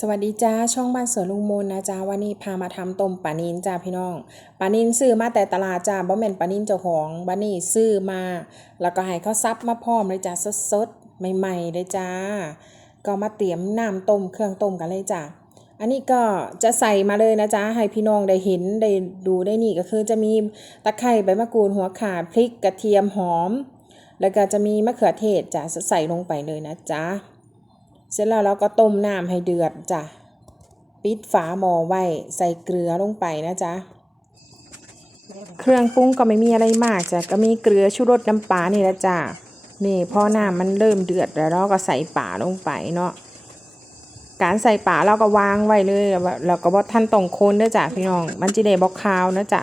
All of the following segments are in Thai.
สวัสดีจ้าช่องบ้านสวนลุงมนนะจ้าวันนี้พามาทำต้มปลานินจ้าพี่น้องปลานินซื้อมาแต่ตลาดจ้าบ่แม่นปลานินเจ้าของบ้านนี้ซื้อมา แล้วก็ให้เขาซับมาพร้อมเลยจ้าสดๆใหม่ๆเลยจ้า ก็มาเตรียมน้ำต้มเครื่องต้มกันเลยจ้าอันนี้ก็จะใส่มาเลยนะจ๊ะให้พี่น้องได้เห็นได้ดูได้นี่ก็คือจะมีตะไคร้ใบมะกรูดหัวข่าพริกกระเทียมหอม แล้วก็จะมีมะเขือเทศจ้ะใส่ลงไปเลยนะจ๊ะ เสร็จแล้วเราก็ต้มน้ำให้เดือดจ้ะ ปิดฝาหม้อไว้ใส่เกลือลงไปนะจ๊ะ เครื่องปรุงก็ไม่มีอะไรมากจ้ะ ก็มีเกลือชูรสน้ำปลานี่แหละจ้ะ นี่พอน้ำมันเริ่มเดือดแล้วเราก็ใส่ป่าลงไปเนาะ การใส่ป่าเราก็วางไว้เลยแล้วก็บ่ทันต้องคนด้อจ้ะพี่น้อง มันจิได้บ่คาวนะจ้ะ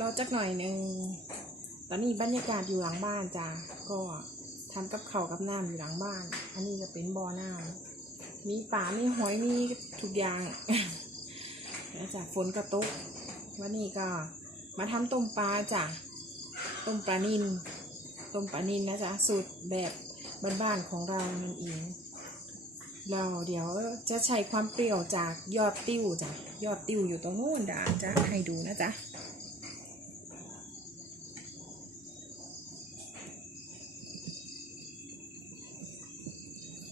รอจักหน่อยหนึ่ง ตอนนี้บรรยากาศอยู่หลังบ้านจ้ะก็ทำกับเข้ากับน้ำอยู่หลังบ้าน อันนี้จะเป็นบ่อน้ำมีป่ามีหอยมีทุกอย่างแล้วจากฝนกระตุกวันนี้ก็มาทำต้มปลาจ้ะต้มปลานินต้มปลานินนะจ๊ะสูตรแบบบ้านๆของเรานั่นเองเราเดี๋ยวจะใช้ความเปรี้ยวจากยอดติ้วจ้ะยอดติ้วอยู่ตรงนู้นดาจะให้ดูนะจ๊ะ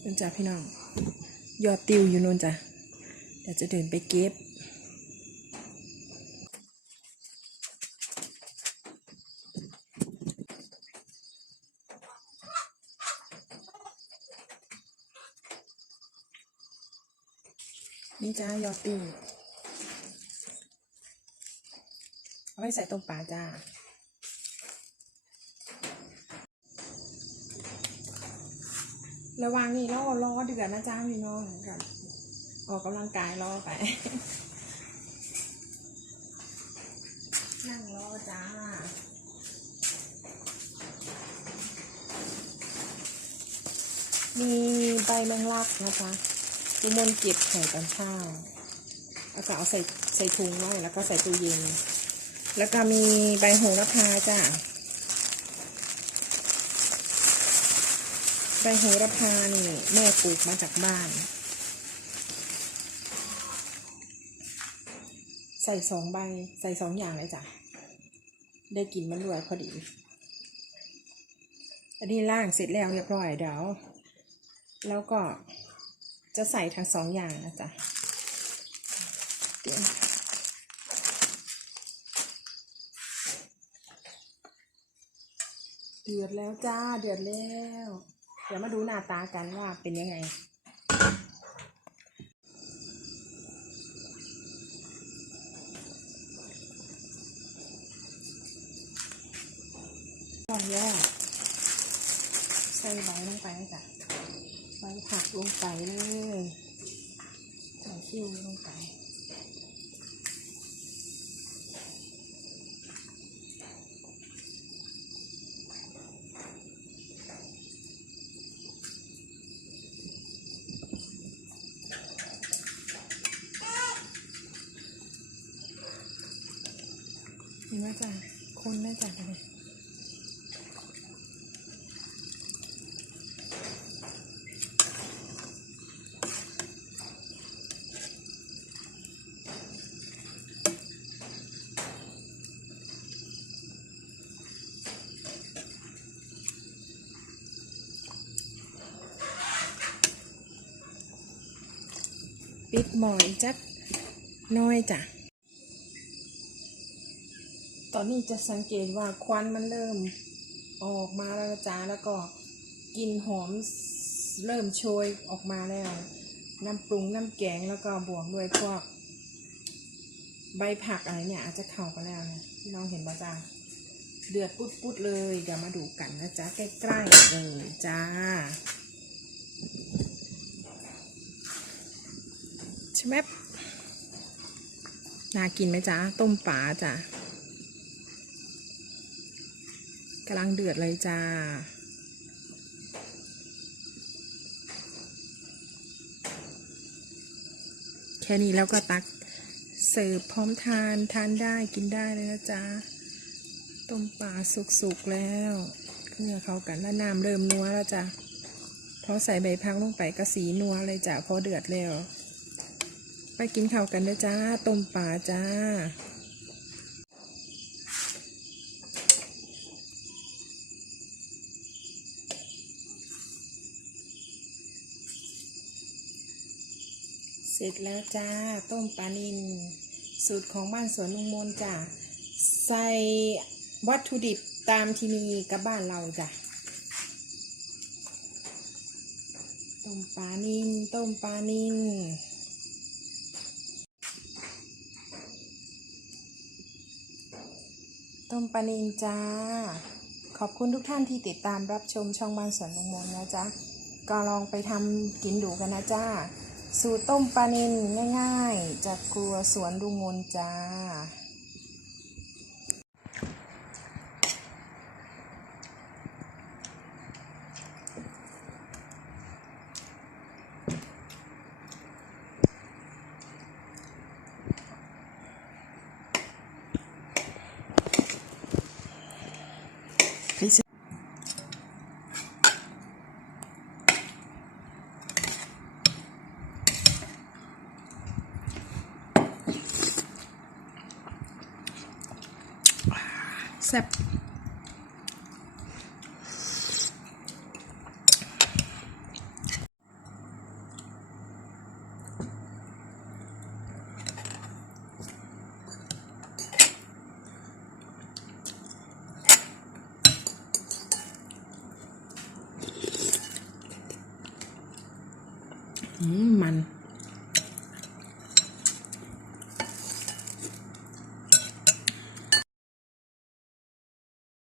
นจ้ะพี่น้องยอดติวอยู่นู่นจ้ะเดี๋ยวจะเดินไปเก็บนี่จ้ายอดติวเอาไว้ใส่ต้มปลาจ้า ระหวังนี่รอรอเดือดนะจ้าพี่น้องกันออกกำลังกายรอไป นั่งรอจ้ามีใบแมงลักนะคะลูมนเก็บไข่ตอนเช้าแล้วก็เอาใส่ใส่ถุงไว้แล้วก็ใส่ตู้เย็น แล้วก็มีใบโหระพาจ้า ใบโหระพานี่แม่ปลูกมาจากบ้าน ใส่สองใบใส่สองอย่างเลยจ้ะ ได้กินมันด้วยพอดี อันนี้ล่างเสร็จแล้วเรียบร้อยเดี๋ยว แล้วก็จะใส่ทั้งสองอย่างนะจ๊ะเตรียมเดือดแล้วจ้า เดือดแล้ว เดี๋ยวมาดูหน้าตากันว่าเป็นยังไงก่อนแรกใส่ใบลงไปจ้ะใบผักลงไปเลยใส่คิ้วลงไป นไหมจ้ะคนได้จ้ะเลยปิดหมอยจักน้อยจ้ะ ตอนนี้จะสังเกตว่าควันมันเริ่มออกมาแล้วจ้าแล้วก็กลิ่นหอมเริ่มโชยออกมาแล้ว น้ำปรุงน้ำแกงแล้วก็บวกด้วยพวก ใบผักอะไรเนี่ยอาจจะเข้ากันแล้วนะพี่น้องเห็นป่จ้าเดือดปุดๆเลย เดี๋ยวมาดูกันนะจ๊ะใกล้ๆเลยจ้าใช่ไหมน่ากินไหมจ๊ะต้มปลาจ้ะ กำลังเดือดเลยจ้า แค่นี้แล้วก็ตักเสิร์ฟพร้อมทานทานได้กินได้เลยนะจ๊ะ ต้มปลาสุกๆแล้วเครื่อเขากันแล้วน้ำเริ่มนัวแล้วจ้ะอใส่ใบพักลงไปก็สีนัวเลยจ้ะพอเดือดแล้ว ไปกินข้าวกันเด้อจ้าต้มปลาจ้า สร็จแล้วจ้า ต้มปลานินสูตรของบ้านสวนลุงมนจ้ะใส่วัตถุดิบตามที่มีกับบ้านเราจ้ะต้มปลานินต้มปลานินต้มปลานินจ้า ขอบคุณทุกท่านที่ติดตามรับชมช่องบ้านสวนลุงมนนะจ๊ะก็ลองไปทำกินดูกันนะจ้า สูตรต้มปลานินง่ายๆ จากครัวสวนดุงมนจ้า แซ่บอืมมัน